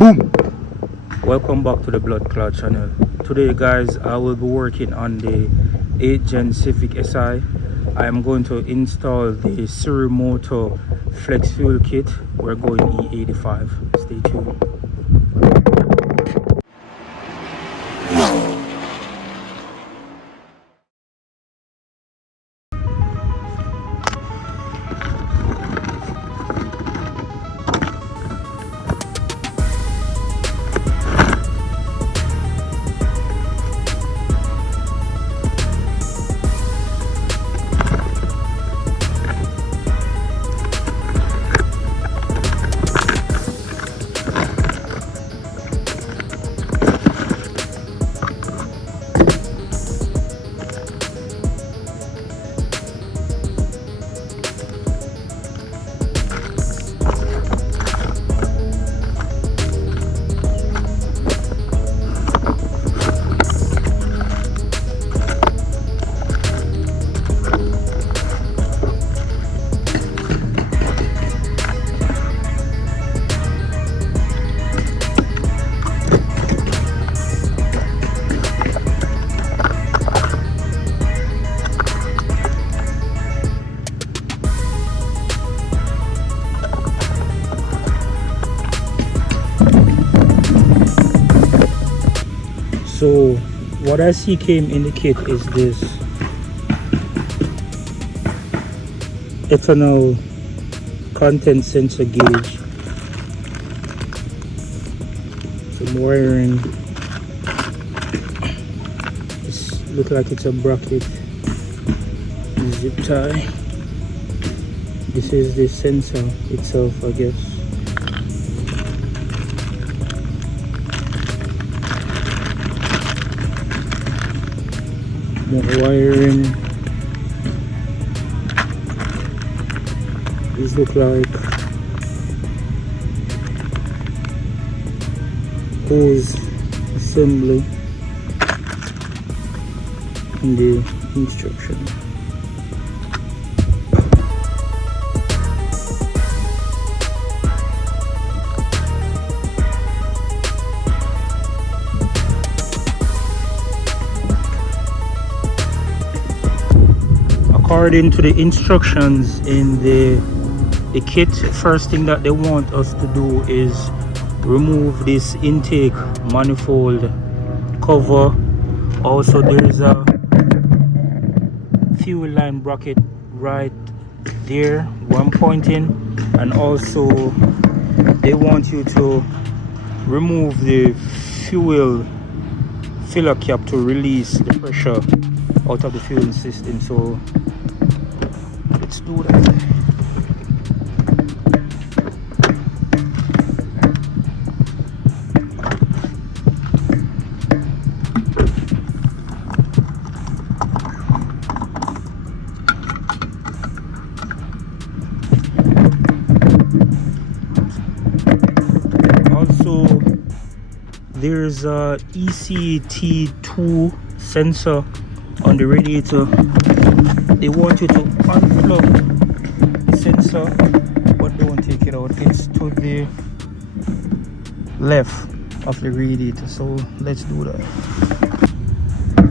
Boom! Welcome back to the Blood Clot channel. Today guys, I will be working on the 8 Gen Civic Si. I am going to install the Sirimoto Flex Fuel Kit. We're going E85. Stay tuned. So what I see came in the kit is this ethanol content sensor gauge, some wiring. This looks like it's a bracket, zip tie. This is the sensor itself, I guess. More wiring. These look like hose assembly in the instruction. According to the instructions in the kit, first thing that they want us to do is remove this intake manifold cover. Also there's a fuel line bracket right there where I'm pointing, and also they want you to remove the fuel filler cap to release the pressure out of the fuel system. So let's do that. Also, there's a ECT2 sensor on the radiator. They want you to unplug the sensor, but don't take it out. It's to the left of the radiator, so let's do that.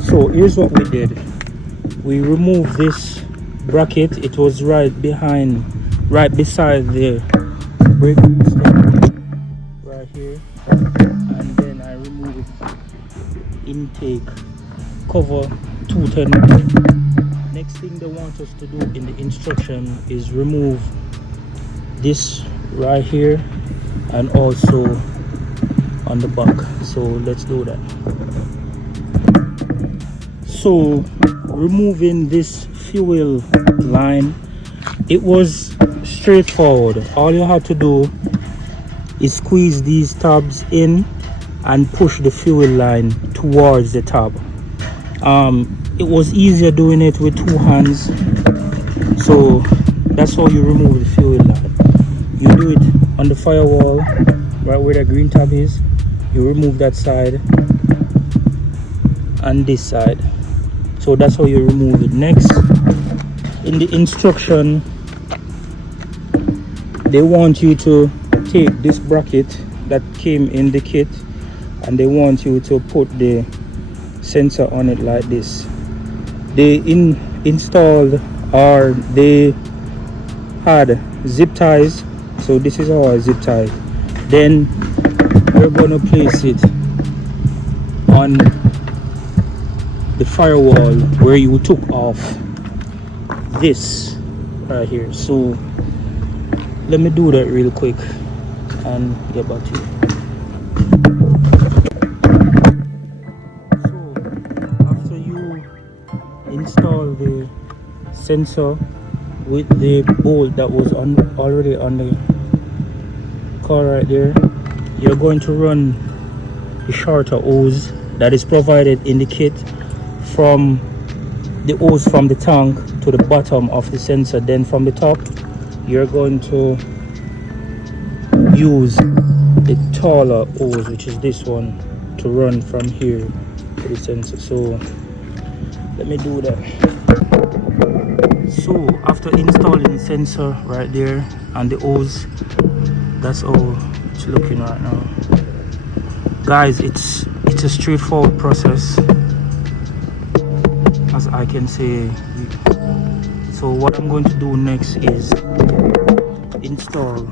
So here's what we did. We removed this bracket. It was right beside the brake booster right here, and then I removed intake cover 210. Next thing they want us to do in the instruction is remove this right here and also on the back. So let's do that. So removing this fuel line, it was straightforward. All you had to do is squeeze these tabs in and push the fuel line towards the tab. It was easier doing it with two hands, so that's how you remove the fuel line. You do it on the firewall, right where the green tab is. You remove that side and this side. So that's how you remove it. Next, in the instruction, they want you to take this bracket that came in the kit, and they want you to put the sensor on it like this. They installed, or they had zip ties, so this is our zip tie. Then we're going to place it on the firewall where you took off this right here. So let me do that real quick and get back to you. So after you install the sensor with the bolt that was already on the car right there, you're going to run the shorter hose that is provided in the kit from the hose from the tank to the bottom of the sensor. Then from the top you're going to use the taller hose, which is this one, to run from here to the sensor. So let me do that. So after installing the sensor right there and the hose, that's all it's looking right now, guys. It's a straightforward process, as I can say. So what I'm going to do next is install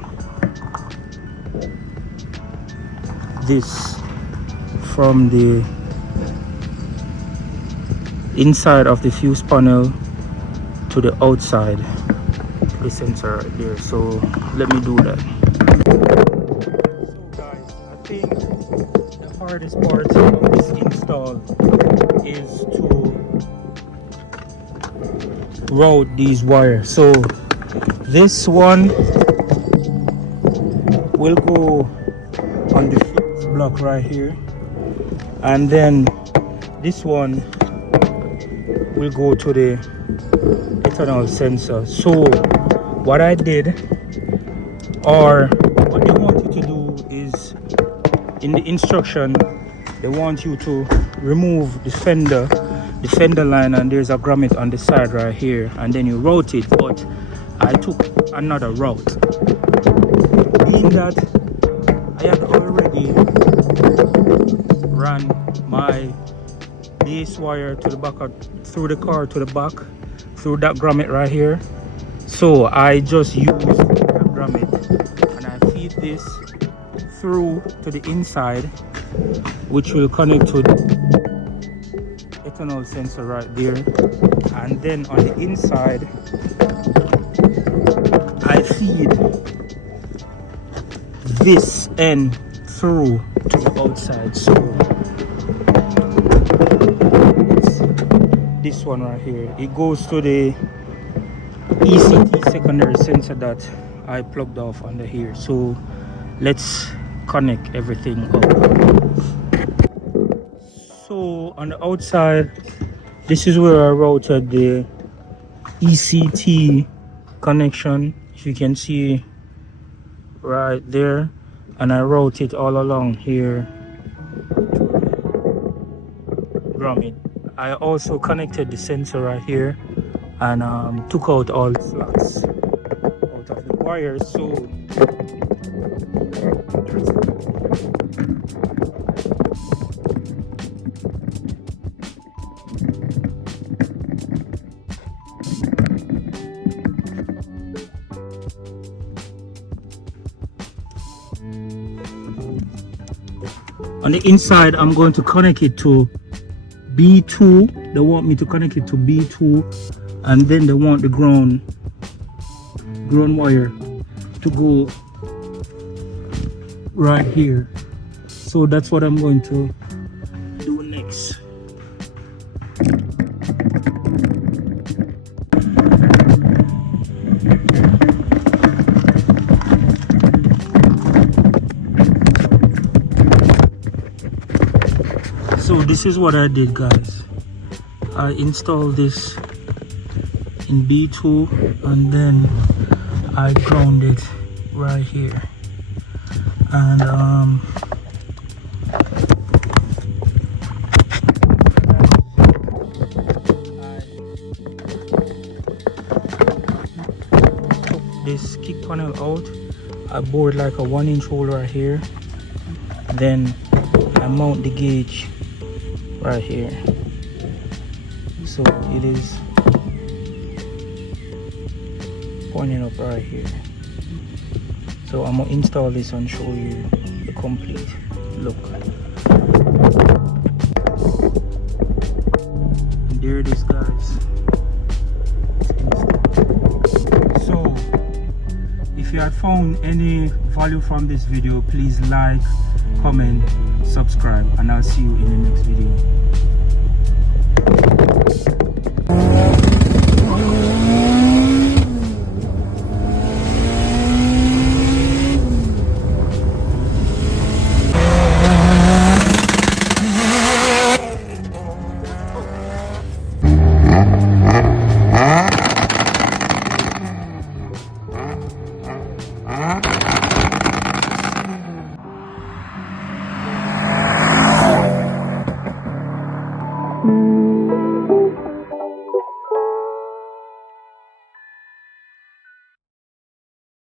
this from the inside of the fuse panel to the outside to the sensor right there. So let me do that. So guys, I think the hardest part of this install is to route these wires. So this one will go on the fuse block right here, and then this one will go to the eternal sensor. So what I did, or what they want you to do, is in the instruction they want you to remove the fender line, and there's a grommet on the side right here, and then you route it. But I took another route, being that I had already ran my base wire to the back through the car to the back through that grommet right here. So I just use that grommet and I feed this through to the inside, which will connect to the eternal sensor right there. And then on the inside I feed this end through to the outside. So it's this one right here. It goes to the ECT secondary sensor that I plugged off under here. So let's connect everything up. So on the outside, this is where I routed the ECT connection, if you can see right there, and I route it all along here. Grommet. I also connected the sensor right here and took out all the slots out of the wires. So on the inside I'm going to connect it to B2. They want me to connect it to B2, and then they want the ground wire to go right here. So that's what I'm going to do next. So this is what I did, guys. I installed this in B2 and then I ground it right here, and took this kick panel out. I bored like a 1-inch hole right here, Then I mount the gauge right here. So it is pointing up right here. So I'm gonna install this and show you the complete look. And there it is, guys. So if you have found any value from this video, please like, comment, subscribe, and I'll see you in the next video.